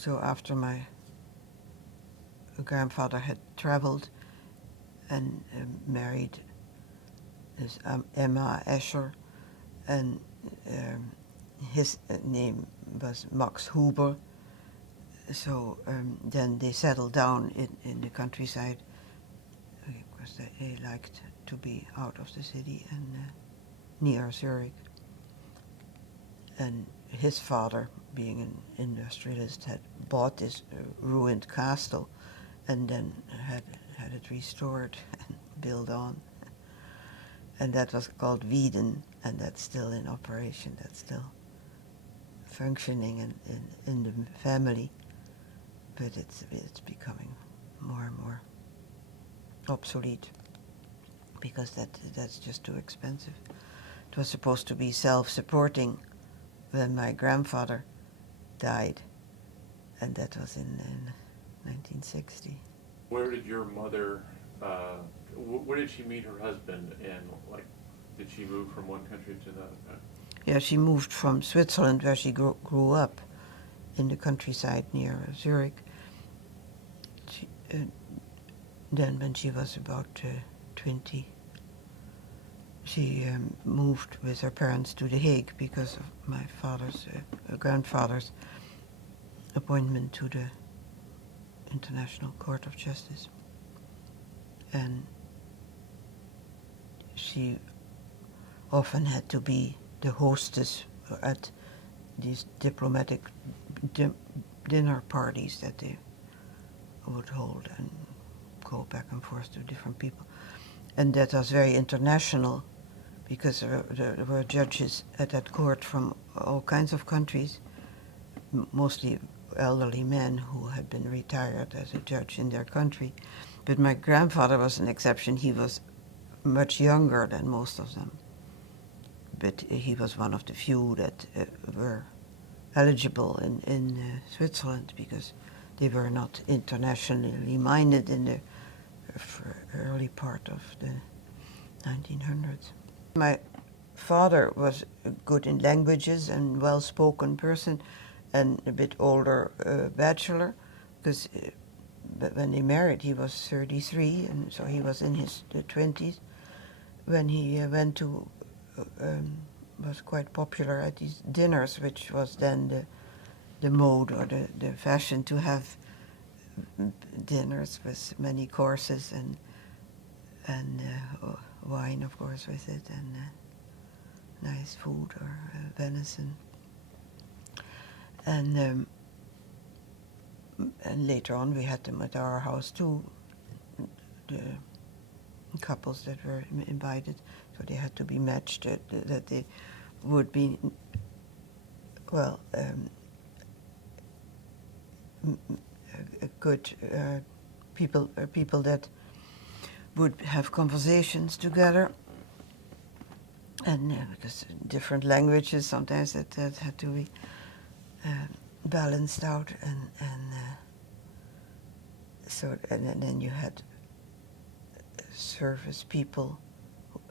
So after my grandfather had traveled and married this Emma Escher, and his name was Max Huber. So then they settled down in the countryside because they liked to be out of the city and near Zurich. And his father, being an industrialist, had bought this ruined castle and then had it restored and built on. And that was called Wieden, and that's still in operation, that's still functioning in the family. But it's becoming more and more obsolete because that's just too expensive. It was supposed to be self-supporting when my grandfather died, and that was in 1960. Where did your mother, where did she meet her husband, and like, did she move from one country to another? Yeah, she moved from Switzerland, where she grew up, in the countryside near Zurich. Then when she was about 20, she moved with her parents to The Hague because of my grandfather's appointment to the International Court of Justice. And she often had to be the hostess at these diplomatic dinner parties that they would hold and go back and forth to different people. And that was very international because there were judges at that court from all kinds of countries, mostly elderly men who had been retired as a judge in their country. But my grandfather was an exception. He was much younger than most of them. But he was one of the few that were eligible in Switzerland because they were not internationally minded in the early part of the 1900s. My father was good in languages and well-spoken person and a bit older bachelor because when they married he was 33 and so he was in his 20s when he went to was quite popular at these dinners, which was then the mode or the fashion to have dinners with many courses and wine, of course, with it, and nice food or venison. And later on, we had them at our house too. The couples that were invited, so they had to be matched. That they would be good people that would have conversations together, and because different languages sometimes that had to be balanced out, and then you had service people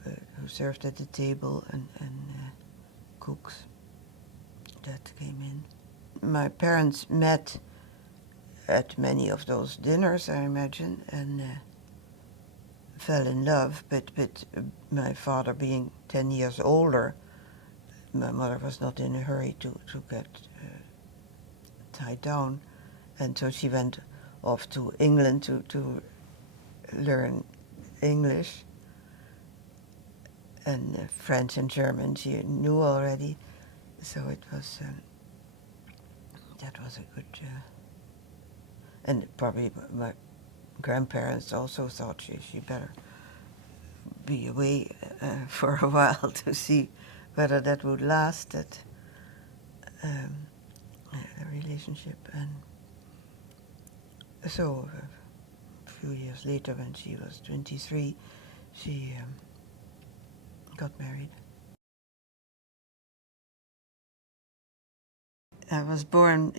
who served at the table and cooks that came in. My parents met at many of those dinners, I imagine, and fell in love, but my father being 10 years older, my mother was not in a hurry to get tied down, and so she went off to England to learn English, and French and German she knew already, so it was that was a good and probably my grandparents also thought she better be away for a while to see whether that would last, that relationship. And so a few years later, when she was 23, she got married. I was born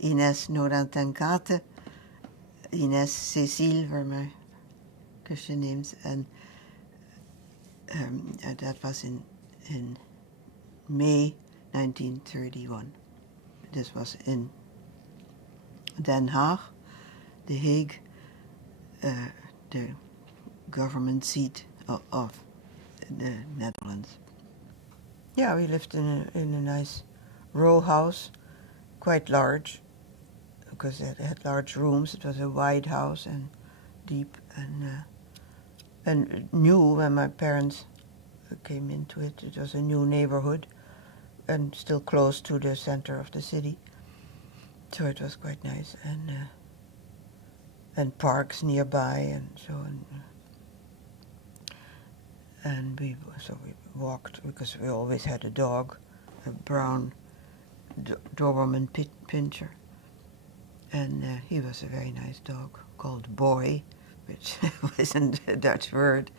Ines Naudin Ten Cate. Ines, Cécile were my Christian names, and that was in May 1931. This was in Den Haag, The Hague, the government seat of the Netherlands. Yeah, we lived in a nice row house, quite large, because it had large rooms. It was a wide house and deep, and new when my parents came into it. It was a new neighborhood and still close to the center of the city, so it was quite nice, and parks nearby and so on. And we walked because we always had a dog, a brown Doberman Pinscher, and he was a very nice dog called Boy, which wasn't a Dutch word,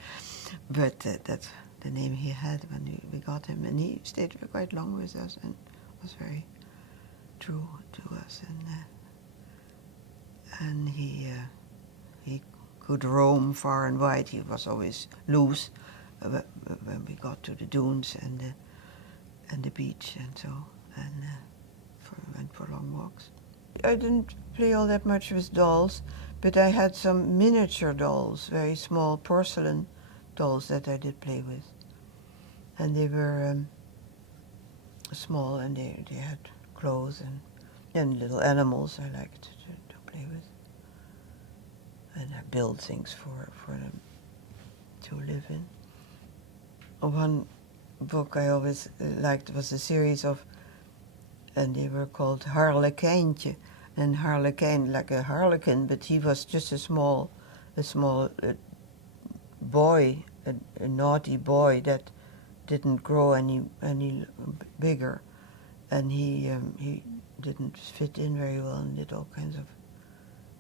but that's the name he had when we got him, and he stayed for quite long with us and was very true to us, and he could roam far and wide. He was always loose when we got to the dunes and the beach and so, and went for long walks. I didn't play all that much with dolls, but I had some miniature dolls, very small porcelain dolls that I did play with, and they were small, and they had clothes and little animals I liked to play with, and I built things for them to live in. One book I always liked was a series of, and they were called Harlekijntje, and Harlekijn like a harlequin, but he was just a small boy, a naughty boy that didn't grow any bigger, and he didn't fit in very well and did all kinds of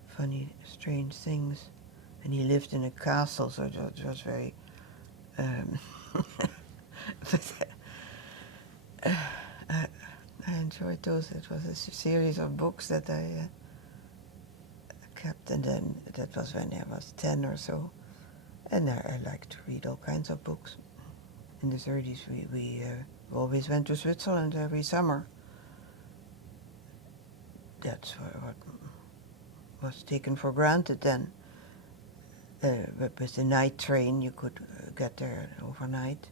funny, strange things, and he lived in a castle, so it was very. But I enjoyed those. It was a series of books that I kept, and then that was when I was 10 or so, and I liked to read all kinds of books. In the 30s, we always went to Switzerland every summer. That's what was taken for granted then. But with the night train, you could get there overnight.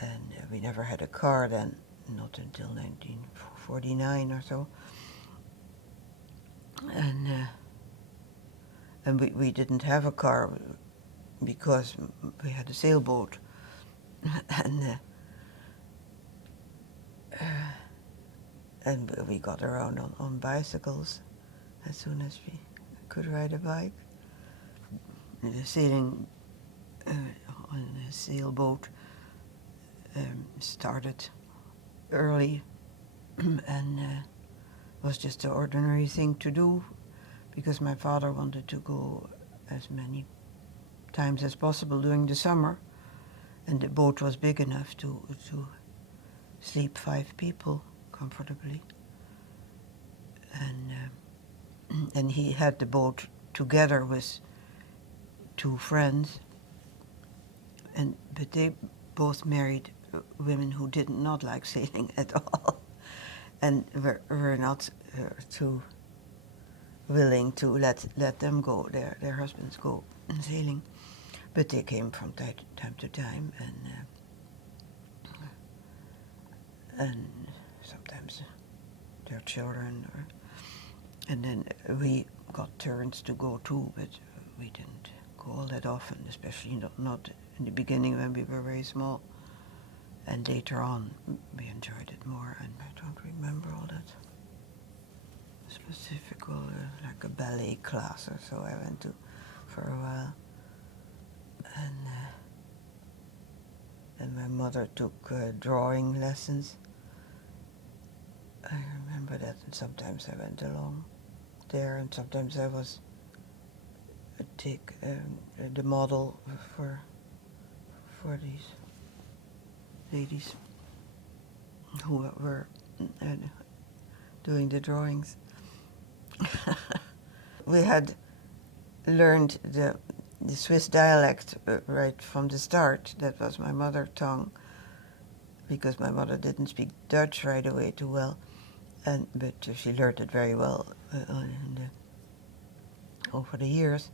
And we never had a car then, not until 1949 or so. And we didn't have a car because we had a sailboat. And we got around on bicycles as soon as we could ride a bike. The sailing on a sailboat started early and was just an ordinary thing to do because my father wanted to go as many times as possible during the summer, and the boat was big enough to sleep 5 people comfortably, and he had the boat together with 2 friends, but they both married women who did not like sailing at all, and were not too willing to let them go, their husbands go sailing, but they came from time to time, and sometimes their children, and then we got turns to go too, but we didn't go all that often, especially not in the beginning when we were very small. And later on, we enjoyed it more, and I don't remember all that specific, like a ballet class or so I went to for a while. And my mother took drawing lessons. I remember that, and sometimes I went along there, and sometimes I was take the model for these ladies who were doing the drawings. We had learned the Swiss dialect right from the start. That was my mother tongue, because my mother didn't speak Dutch right away too well, but she learned it very well over the years.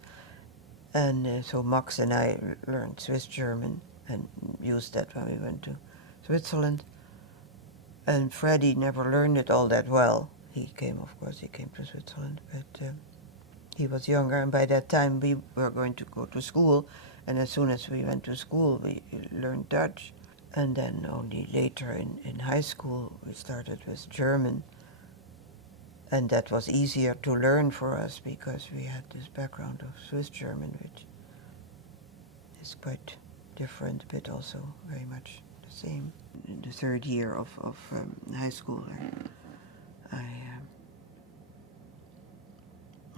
And so Max and I learned Swiss German and used that when we went to Switzerland. And Freddie never learned it all that well. He came to Switzerland, but he was younger, and by that time we were going to go to school, and as soon as we went to school, we learned Dutch. And then only later in high school, we started with German, and that was easier to learn for us because we had this background of Swiss German, which is quite different, but also very much the same. In the third year of high school, I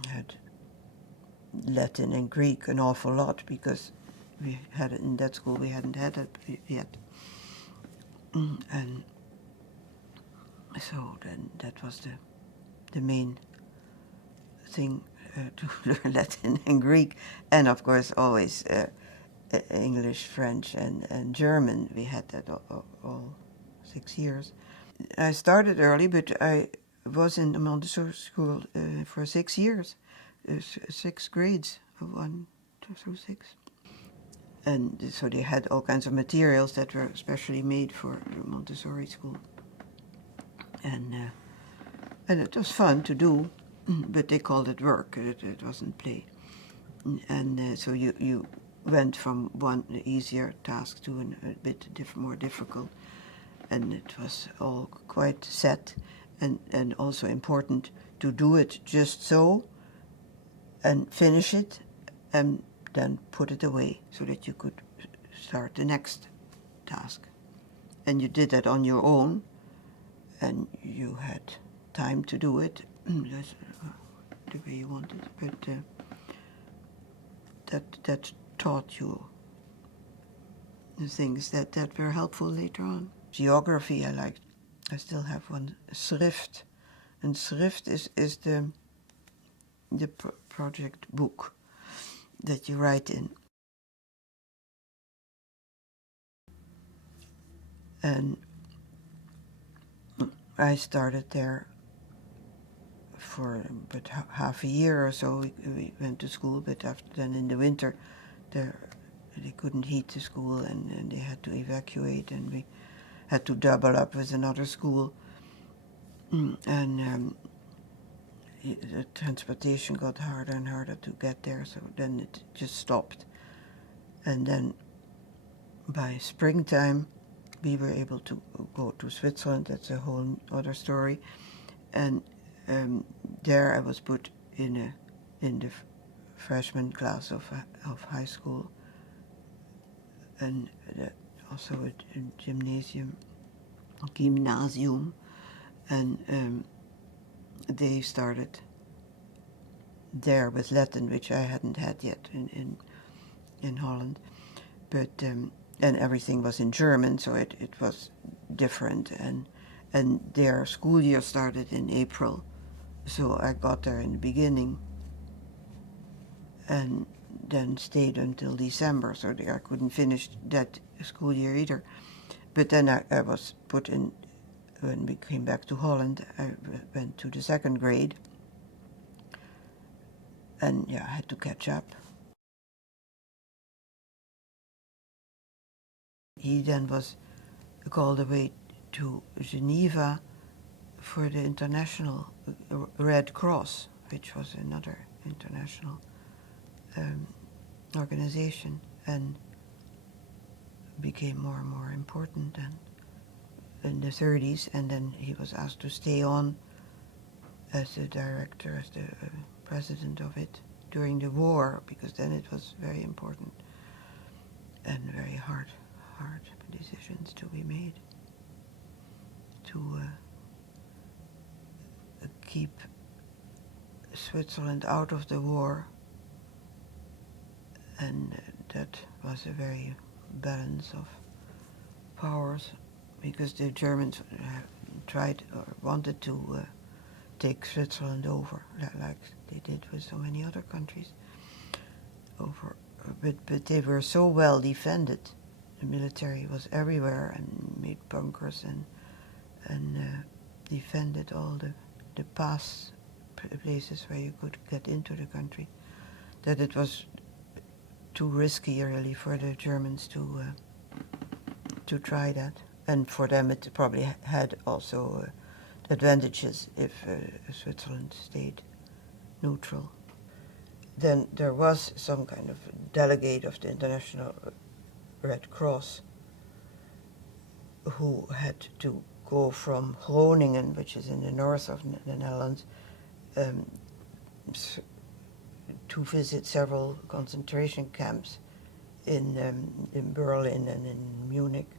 had Latin and Greek an awful lot because we had it in that school. We hadn't had it yet, and so then that was the main thing to learn Latin and Greek, and of course always English, French, and German. We had that all 6 years. I started early, but I was in the Montessori school for 6 years, 6 grades, 1 through 6. And so they had all kinds of materials that were specially made for the Montessori school. And it was fun to do, but they called it work. It wasn't play. And so you went from one easier task to a bit more difficult. And it was all quite set and also important to do it just so and finish it and then put it away so that you could start the next task. And you did that on your own, and you had time to do it. That's the way you wanted, but that taught you the things that were helpful later on. Geography I liked. I still have one, Schrift. And Schrift is the project book that you write in. And I started there for about half a year or so. We went to school, but then in the winter they couldn't heat the school and they had to evacuate, and we had to double up with another school. And the transportation got harder and harder to get there, so then it just stopped. And then by springtime, we were able to go to Switzerland. That's a whole other story. And there I was put in the freshman class of high school, and also a gymnasium, and they started there with Latin, which I hadn't had yet in Holland, but and everything was in German, so it was different, and their school year started in April, so I got there in the beginning and then stayed until December, so I couldn't finish that school year either. But then I was put in, when we came back to Holland, I went to the second grade, and yeah, I had to catch up. He then was called away to Geneva for the International Red Cross, which was another international organization, and became more and more important then in the 30s, and then he was asked to stay on as the director, as the president of it during the war, because then it was very important and very hard decisions to be made to keep Switzerland out of the war, and that was a very balance of powers, because the Germans tried or wanted to take Switzerland over, like they did with so many other countries. But they were so well defended. The military was everywhere and made bunkers and defended all the places where you could get into the country, that it was too risky really for the Germans to try that, and for them it probably had also advantages if Switzerland stayed neutral. Then there was some kind of delegate of the International Red Cross who had to go from Groningen, which is in the north of the Netherlands, to visit several concentration camps in Berlin and in Munich.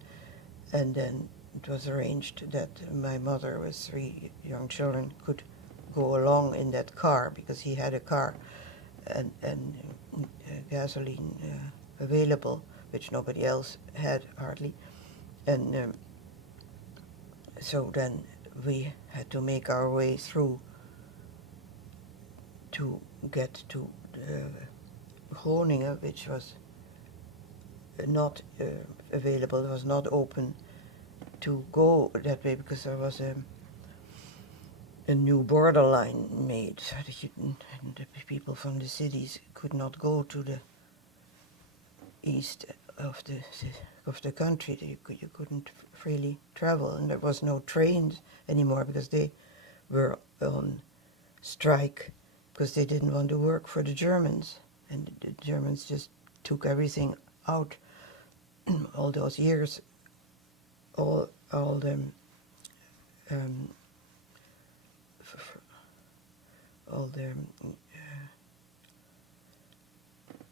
And then it was arranged that my mother with 3 young children could go along in that car, because he had a car and gasoline available, which nobody else had hardly. And so then we had to make our way through to get to Groningen, which was not available, was not open to go that way, because there was a new borderline made, so that the people from the cities could not go to the east of the country. You couldn't freely travel, and there was no trains anymore because they were on strike because they didn't want to work for the Germans, and the Germans just took everything out. All those years, all the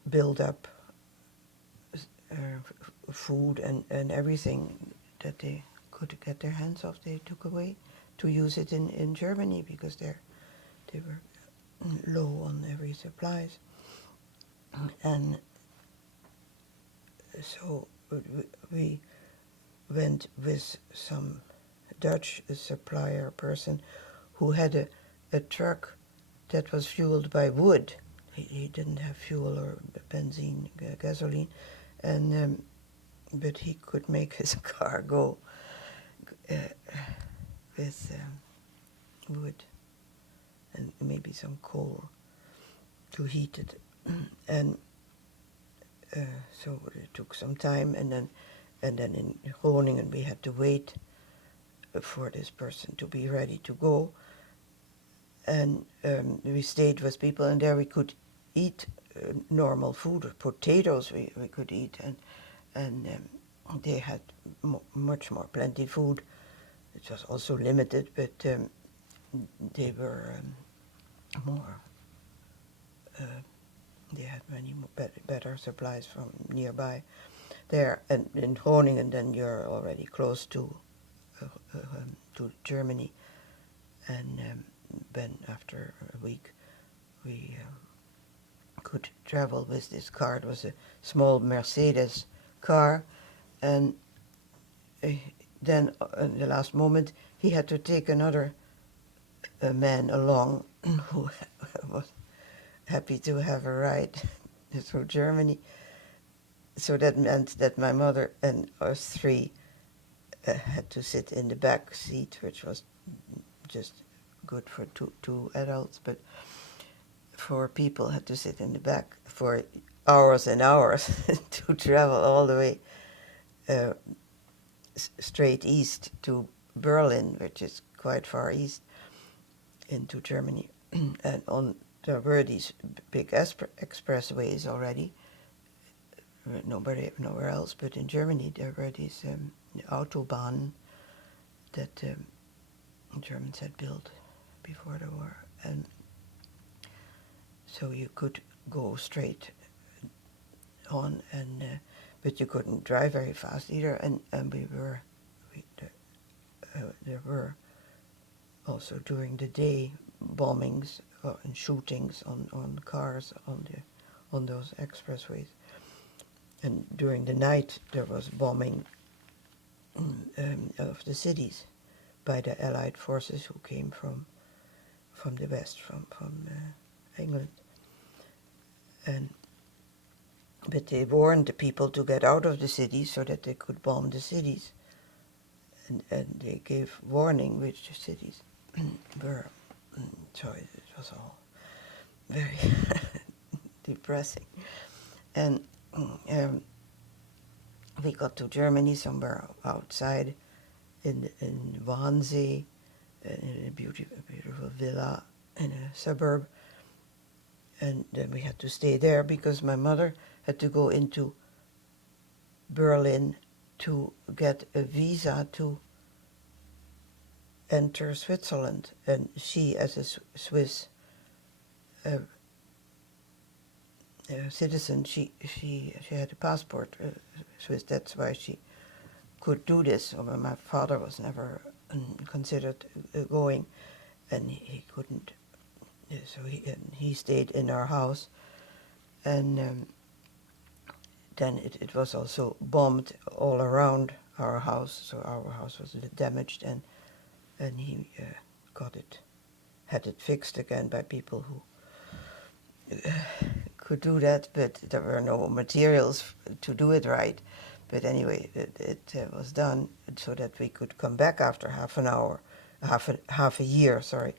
build up food and everything that they could get their hands off, they took away to use it in Germany, because they were low on every supplies. And so we went with some Dutch supplier person who had a truck that was fueled by wood. He didn't have fuel or benzene, gasoline, and but he could make his car go with wood and maybe some coal to heat it. And so it took some time, and then in Groningen we had to wait for this person to be ready to go. And we stayed with people, and there we could eat normal food. Potatoes we could eat, and they had much more plenty food. It was also limited, but they were more. They had many better supplies from nearby. There, and in Groningen, then you're already close to Germany, and then after a week we could travel with this car. It was a small Mercedes car, and then in the last moment he had to take another man along who was happy to have a ride through Germany. So that meant that my mother and us 3 had to sit in the back seat, which was just good for two adults, but 4 people had to sit in the back for hours and hours to travel all the way straight east to Berlin, which is quite far east into Germany. And there were these big expressways already, nowhere else, but in Germany there were these Autobahnen that the Germans had built before the war, and so you could go straight on, and but you couldn't drive very fast either, and there were also during the day bombings and shootings on cars on those expressways, and during the night there was bombing of the cities by the Allied forces who came from the west, from England. But they warned the people to get out of the cities so that they could bomb the cities, and they gave warning which cities were. So it was all very depressing. And we got to Germany somewhere outside in Wannsee, in a beautiful villa in a suburb. And then we had to stay there because my mother had to go into Berlin to get a visa to enter Switzerland. And she, as a Swiss citizen, she had a passport, Swiss. That's why she could do this. My father was never considered going, and he couldn't. So he stayed in our house, and then it was also bombed all around our house. So our house was damaged, and he had it fixed again by people who could do that, but there were no materials to do it right. But anyway, it was done so that we could come back after half a year, sorry.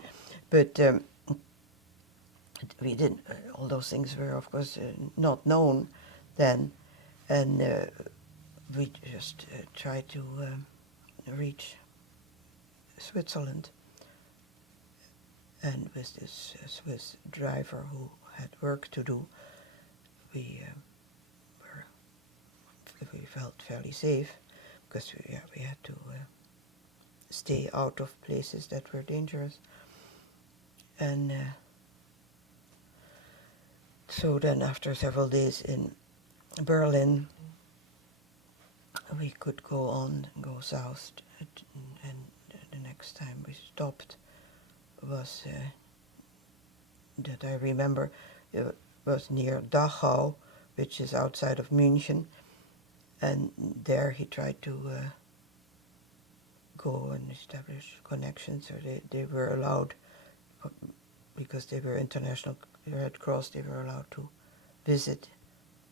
But we didn't. All those things were, of course, not known then, and we just tried to reach Switzerland. And with this Swiss driver who had work to do, we felt fairly safe because we had to stay out of places that were dangerous. And so then after several days in Berlin, we could go south, and the next time we stopped was that I remember was near Dachau, which is outside of München, and there he tried to go and establish connections, or they were allowed, because they were International Red Cross, they were allowed to visit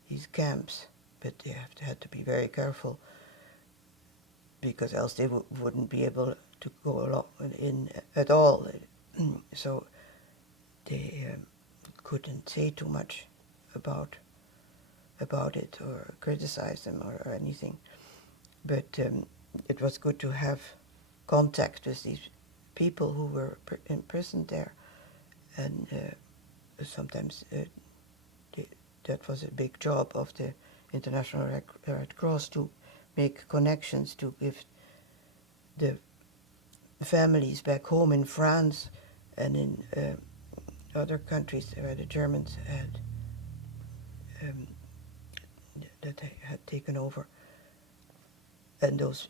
these camps, but they had to be very careful, because else they wouldn't be able to go along in at all. So they couldn't say too much about it or criticize them or anything. But it was good to have contact with these people who were imprisoned there, and sometimes that was a big job of the International Red Cross to make connections, to give the families back home in France and in other countries where the Germans had that they had taken over. And those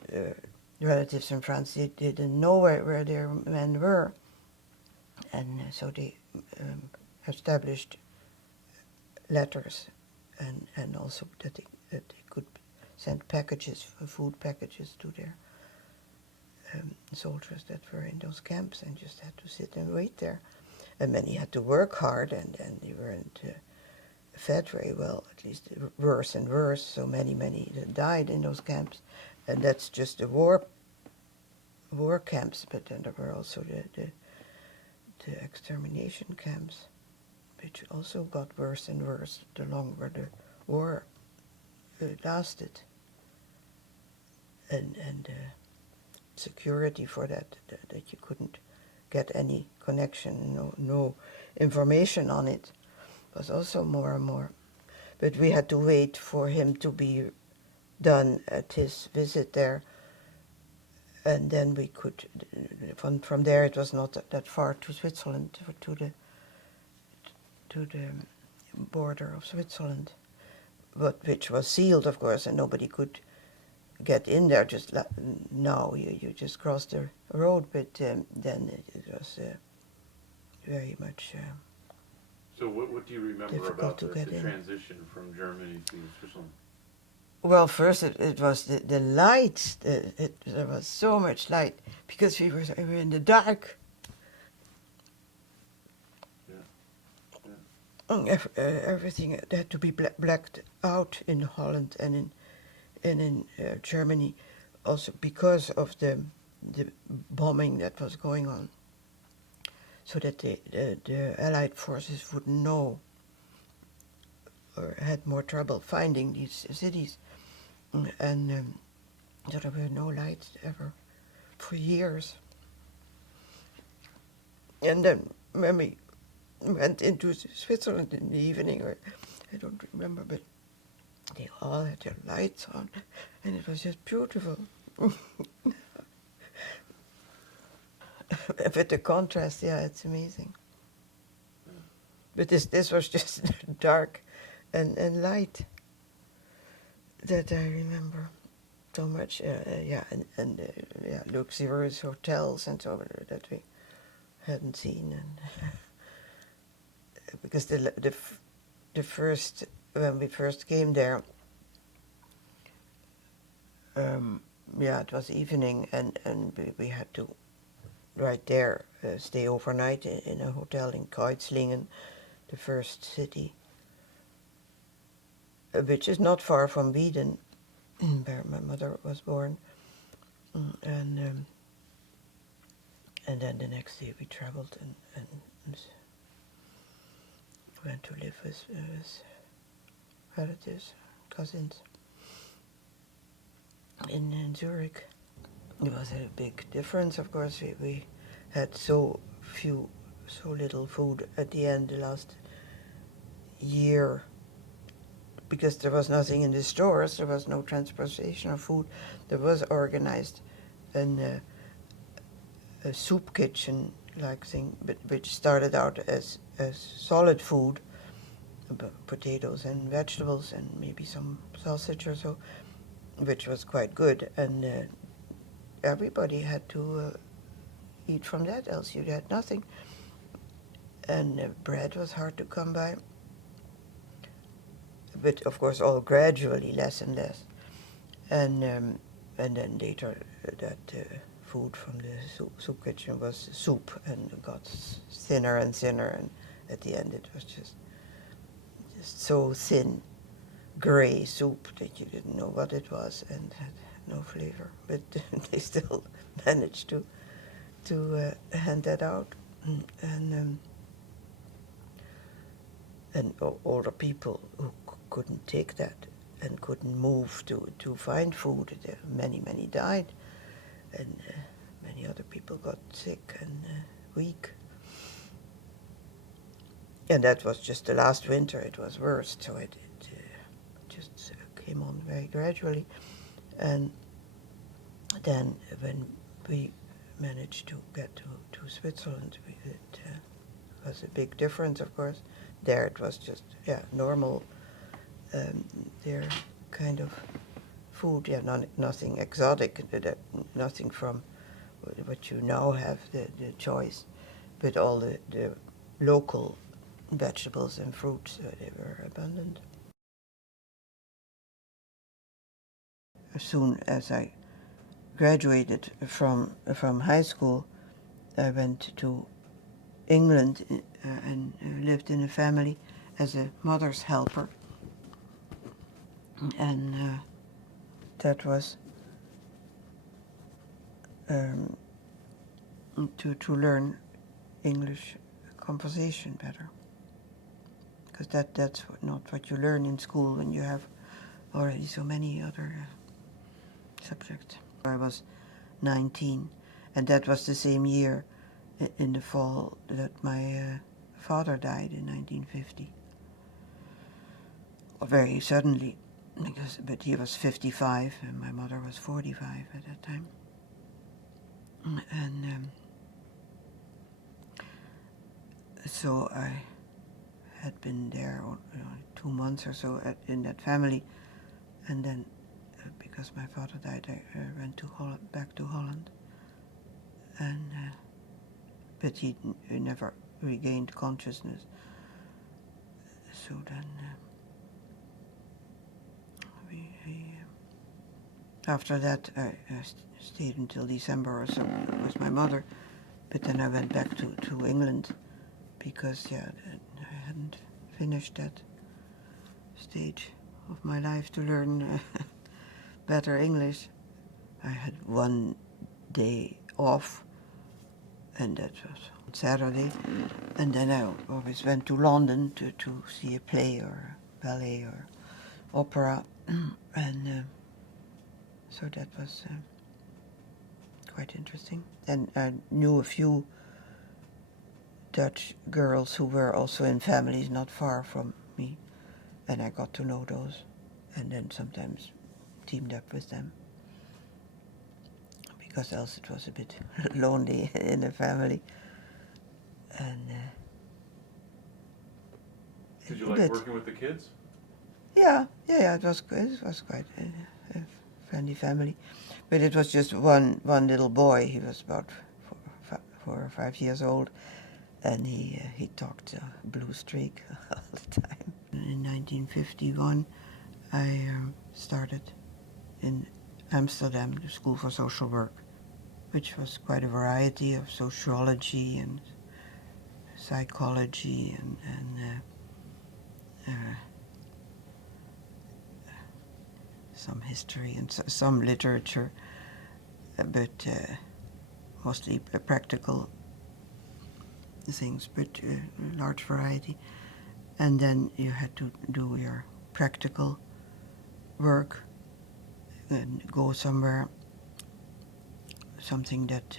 relatives in France, they didn't know where their men were, and so they established letters, and also that they could send packages, food packages, to their soldiers that were in those camps, and just had to sit and wait there. And many had to work hard, and they weren't fed very well, at least worse and worse. So many died in those camps, and that's just the war camps. But then there were also the extermination camps, which also got worse and worse the longer the war lasted. And security for that you couldn't get any connection, no information on it, was also more and more. But we had to wait for him to be done at his visit there, and then we could, from there it was not that far to Switzerland, to the border of Switzerland, but which was sealed, of course, and nobody could get in there. Just now you just cross the road, but then it was very much So what do you remember difficult about to the get in. transition from Germany to Switzerland? Well, first it was the light. There was so much light because we were in the dark. Yeah. Everything had to be blacked out in Holland and in Germany, also because of the bombing that was going on. so that the Allied forces would know or had more trouble finding these cities. And so there were no lights ever for years. And then when we went into Switzerland in the evening, or I don't remember, but they all had their lights on, and it was just beautiful. With the contrast, yeah, it's amazing. But this was just dark and light that I remember so much. Yeah, and yeah, luxurious hotels and so that we hadn't seen, and because the first when we first came there, yeah, it was evening, and we had to right there stay overnight in a hotel in Kreuzlingen, the first city, which is not far from Wieden, where my mother was born. And then the next day we traveled and went to live with relatives, cousins in Zurich. It was a big difference, of course. We had so little food at the end, the last year, because there was nothing in the stores, there was no transportation of food. There was organized a soup kitchen like thing, which started out as solid food, potatoes and vegetables and maybe some sausage or so, which was quite good. And everybody had to eat from that, else you had nothing. And bread was hard to come by, but of course all gradually less and less. And then later that food from the soup kitchen was soup, and it got thinner and thinner, and at the end it was just so thin, gray soup that you didn't know what it was and had no flavor. But they still managed to hand that out, and older people who couldn't take that and couldn't move to find food. Many died, and many other people got sick and weak. And that was just the last winter. It was worse, so it just came on very gradually. And then when we managed to get to Switzerland, it was a big difference, of course. There it was just, normal, their kind of food, nothing exotic, nothing from what you now have, the choice, but all the local vegetables and fruits, they were abundant. As soon as I graduated from high school, I went to England and lived in a family as a mother's helper, and that was to learn English conversation better, because that's not what you learn in school when you have already so many other subjects. I was 19, and that was the same year in the fall that my father died in 1950. Very suddenly, but he was 55 and my mother was 45 at that time. And so I had been there 2 months or so in that family, and then because my father died, I went back to Holland, and but he never regained consciousness. So then after that I stayed until December or so with my mother, but then I went back to England because I hadn't finished that stage of my life to learn better English. I had one day off and that was on Saturday. And then I always went to London to see a play or a ballet or opera, and so that was quite interesting. And I knew a few Dutch girls who were also in families not far from me, and I got to know those, and then sometimes teamed up with them, because else it was a bit lonely in a family. And Did you like working with the kids? Yeah, it was good. It was quite a friendly family, but it was just one little boy. He was about 4 or 5 years old, and he talked blue streak all the time. In 1951, I started in Amsterdam, the School for Social Work, which was quite a variety of sociology and psychology and some history and some literature, but mostly practical things, but a large variety. And then you had to do your practical work and go somewhere, something that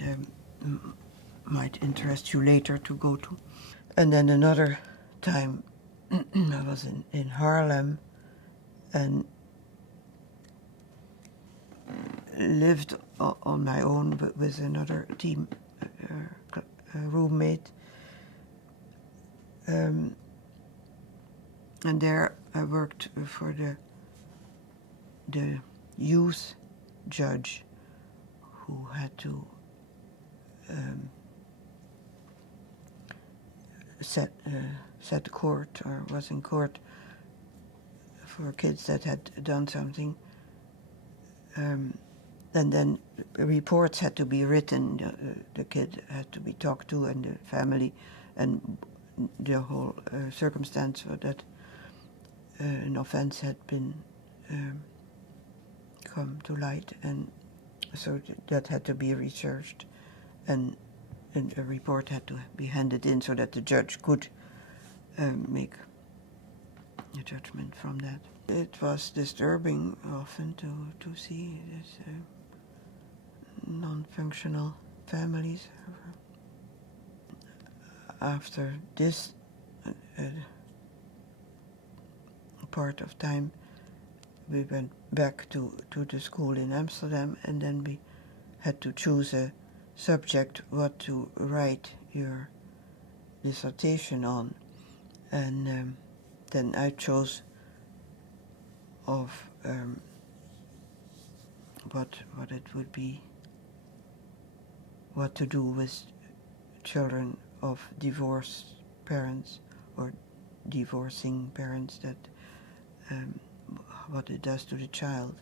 might interest you later to go to. And then another time I was in Haarlem and lived on my own, but with another team roommate. And there I worked for the youth judge who had to set court, or was in court for kids that had done something. And then reports had to be written. The kid had to be talked to, and the family, and the whole circumstance so that an offense had been come to light, and so that had to be researched, and a report had to be handed in so that the judge could make a judgment from that. It was disturbing often to see this non-functional families. After this part of time, we went back to the school in Amsterdam, and then we had to choose a subject what to write your dissertation on. And then I chose of what it would be, what to do with children of divorced parents or divorcing parents, that what it does to the child.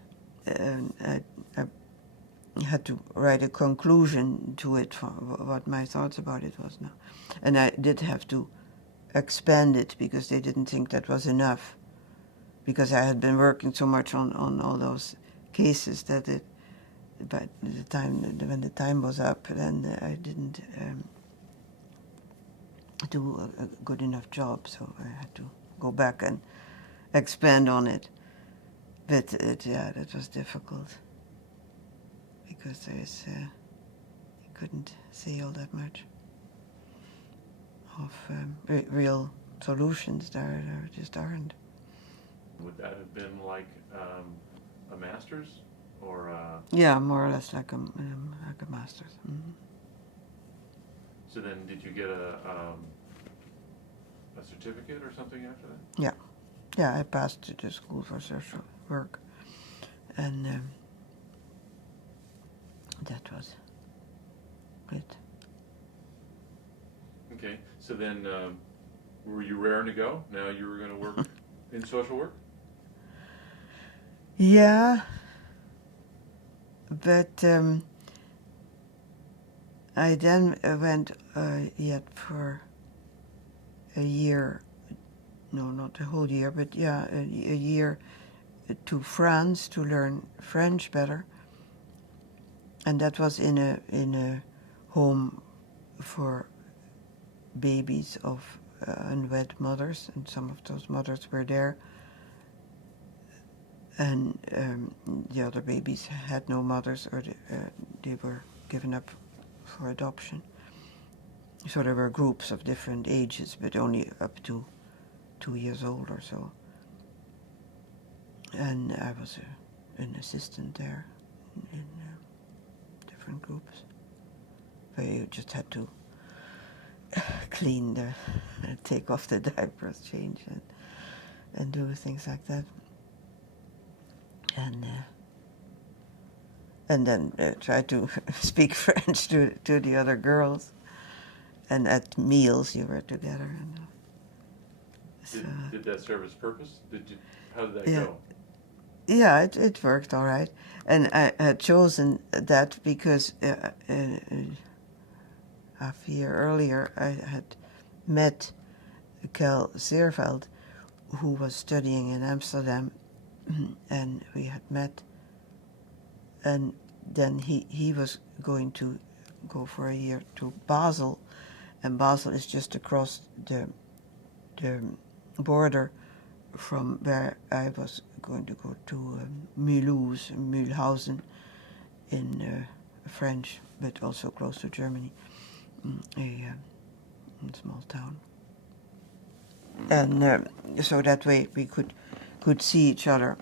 And I had to write a conclusion to it for what my thoughts about it was now. And I did have to expand it because they didn't think that was enough, because I had been working so much on all those cases that it, by the time, when the time was up, then I didn't do a good enough job, so I had to go back and expand on it. But it was difficult, because there's you couldn't say all that much of real solutions. There just aren't. Would that have been like a master's, or? Yeah, more or less like a master's. Mm-hmm. So then, did you get a certificate or something after that? Yeah, I passed the School for Social Work, and that was good. Okay, so then were you raring to go? Now you were going to work in social work? Yeah, but I then went yet for a year, no, not a whole year, but yeah, a year to France to learn French better, and that was in a home for babies of unwed mothers, and some of those mothers were there, and the other babies had no mothers, or they were given up for adoption. So there were groups of different ages, but only up to 2 years old or so. And I was an assistant there in different groups, where you just had to clean take off the diapers, change, and do things like that. And then try to speak French to the other girls. And at meals you were together. And, did that serve its purpose? How did that go? Yeah, it worked all right. And I had chosen that because half a year earlier I had met Kel Seerveld, who was studying in Amsterdam, and we had met. And then he was going to go for a year to Basel, and Basel is just across the border from where I was going to go to Mulhouse, in French, but also close to Germany, a small town. And so that way we could see each other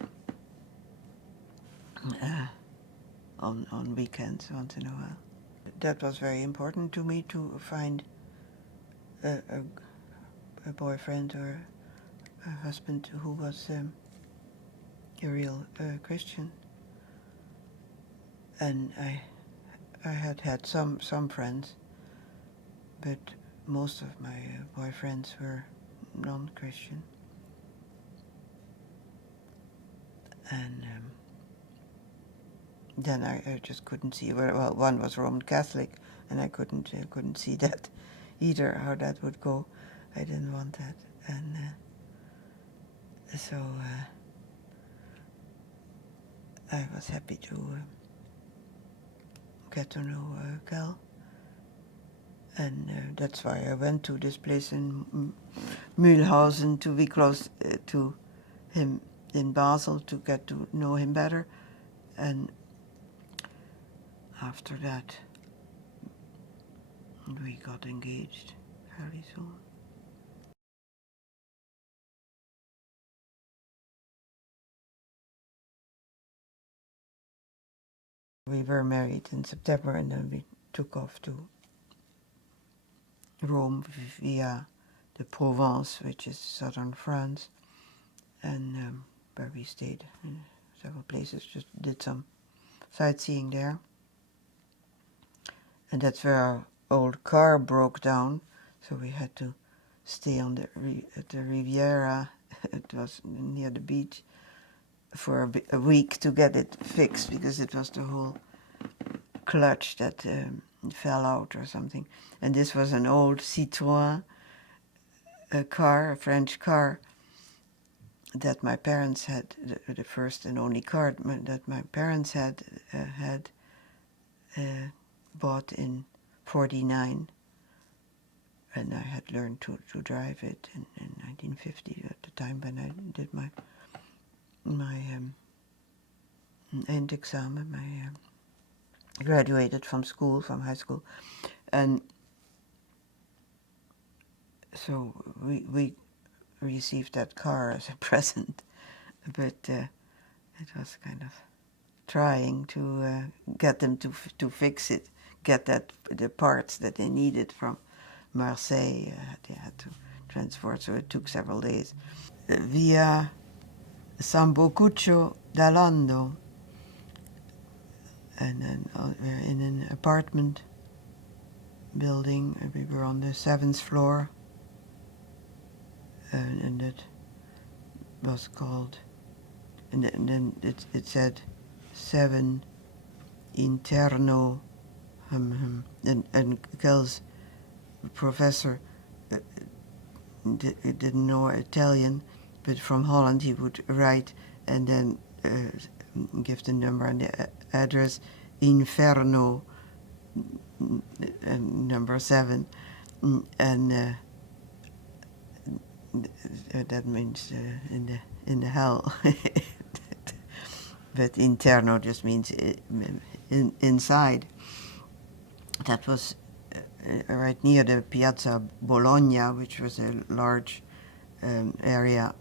on weekends once in a while. That was very important to me, to find a boyfriend or a husband who was a real Christian. And I had some friends, but most of my boyfriends were non-Christian. And then I just couldn't see well, one was Roman Catholic, and I couldn't see that either, how that would go. I didn't want that, and so I was happy to get to know Cal, and that's why I went to this place in Mulhouse to be close to him in Basel, to get to know him better. And after that, we got engaged very soon. We were married in September, and then we took off to Rome via the Provence, which is southern France, and where we stayed in several places, just did some sightseeing there. And that's where our old car broke down, so we had to stay on at the Riviera. It was near the beach for a week to get it fixed, because it was the whole clutch that fell out or something. And this was an old Citroën car, a French car, that my parents had, the first and only car that my parents had bought in '49, and I had learned to drive it in 1950, at the time when I did my eindexamen, graduated from high school, and so we received that car as a present, but it was kind of trying to get them to fix it, get the parts that they needed from Marseille. They had to transport, so it took several days. Via San Bocuccio d'Alando, and then we're in an apartment building. We were on the 7th floor, and it was called, and then it said 7 Interno, and Kel's professor didn't know Italian, but from Holland he would write and then give the number and the address Inferno number 7, and that means in the hell. But interno just means inside. That was right near the Piazza Bologna, which was a large area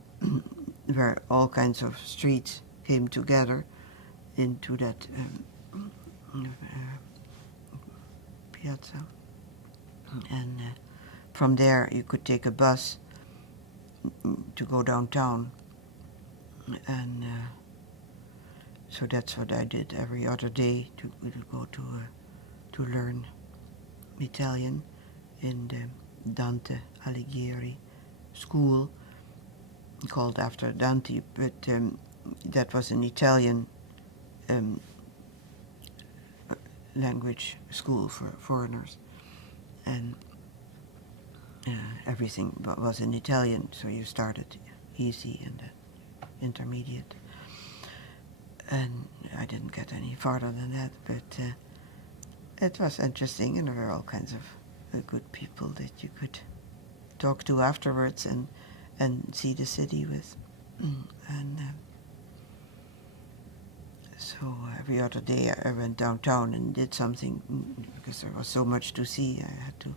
where all kinds of streets came together into that piazza. And from there you could take a bus to go downtown. And so that's what I did every other day to go to learn Italian in the Dante Alighieri school, called after Dante, but that was an Italian language school for foreigners, and everything was in Italian, so you started easy and intermediate. And I didn't get any farther than that, but it was interesting, and there were all kinds of good people that you could talk to afterwards and see the city with. And so every other day I went downtown and did something, because there was so much to see. I had to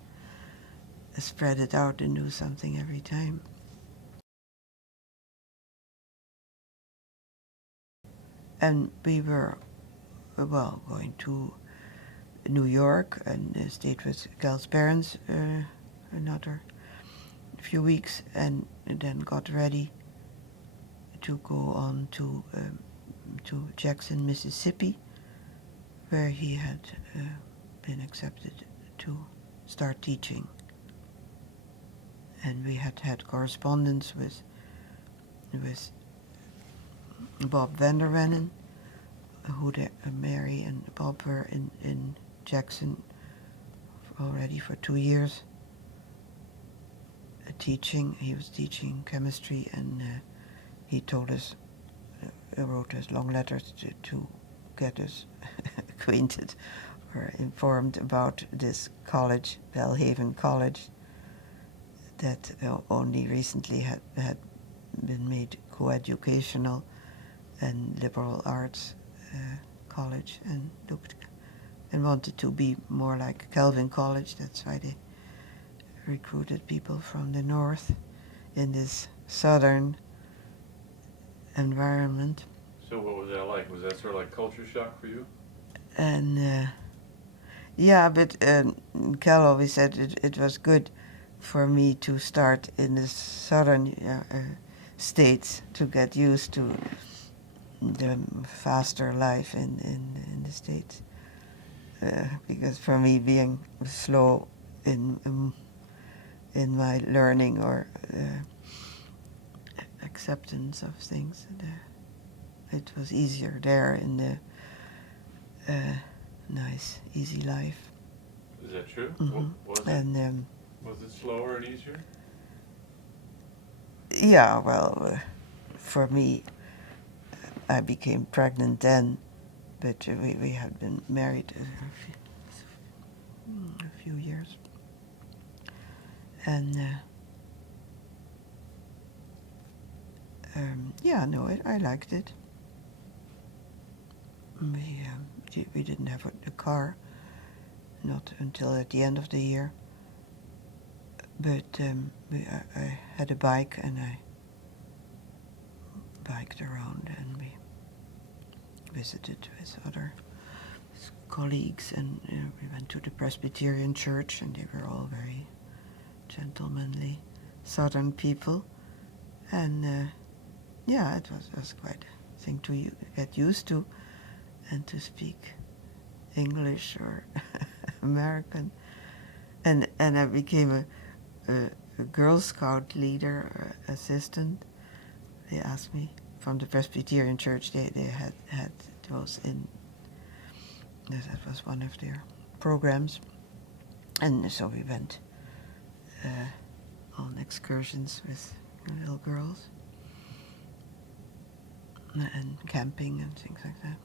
spread it out and do something every time. And we were, well, going to New York and stayed with Gal's parents another few weeks, and then got ready to go on to Jackson, Mississippi, where he had been accepted to start teaching. And we had correspondence with Bob Vanderwennen, who Mary and Bob were in Jackson already for 2 years teaching. He was teaching chemistry, and he told us, wrote us long letters to get us acquainted or informed about this college, Belhaven College, that only recently had been made coeducational and liberal arts college, and looked and wanted to be more like Calvin College. That's why they recruited people from the north in this southern environment. So what was that like? Was that sort of like culture shock for you? And yeah, but Cal always said it was good for me to start in the southern states to get used to the faster life in the States. Because for me, being slow in my learning or acceptance of things, it was easier there in the nice, easy life. Is that true? Mm-hmm. Was it? And Was it slower and easier? yeah, well, for me, I became pregnant then, but we had been married a few years. And yeah, no, I liked it. We didn't have a car, not until at the end of the year. But I had a bike, and I biked around, and we visited with other colleagues, and we went to the Presbyterian church, and they were all very gentlemanly Southern people. And yeah, it was quite a thing to get used to, and to speak English or American. And I became a Girl Scout leader or assistant. They asked me from the Presbyterian church. They had those in. That was one of their programs, and so we went on excursions with little girls and camping and things like that.